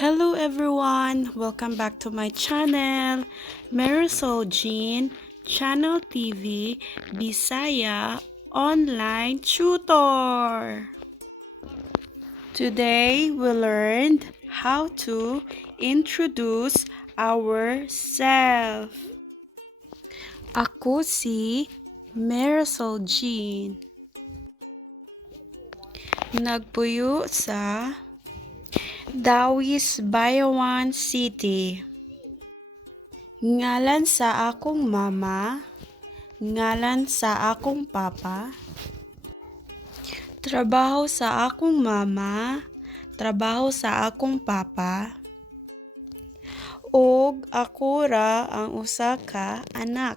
Hello everyone! Welcome back to my channel, Mirasol Jin Channel TV Bisaya Online Tutor. Today we learned how to introduce ourselves. Ako si Mirasol Jin. Nagpuyo sa Dawis, Bayawan City. Ngalan sa akong mama, ngalan sa akong papa. Trabaho sa akong mama, trabaho sa akong papa. Og ako ra ang usa ka anak.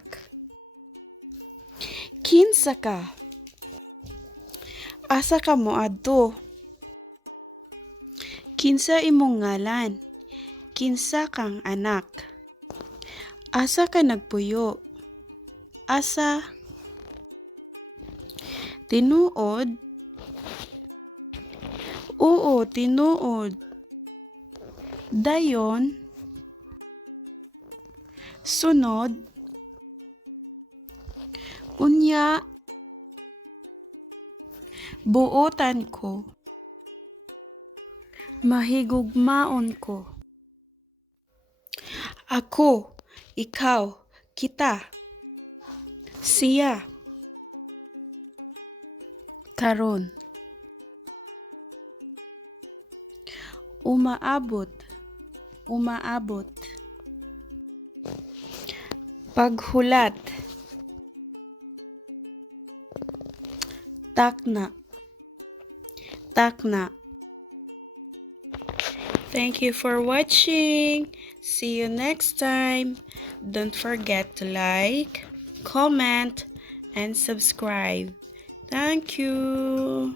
Kinsa ka? Asa ka moadto? Kinsa imong ngalan? Kinsa kang anak? Asa ka nagpuyo? Asa? Tinuod? Oo, tinuod. Dayon? Sunod? Unya? Buotan ko. Mahigugmaon ko. Ako, ikaw, kita, siya. Karon. Umaabot, umaabot. Paghulat. Takna, takna. Thank you for watching. See you next time. Don't forget to like, comment, and subscribe. Thank you.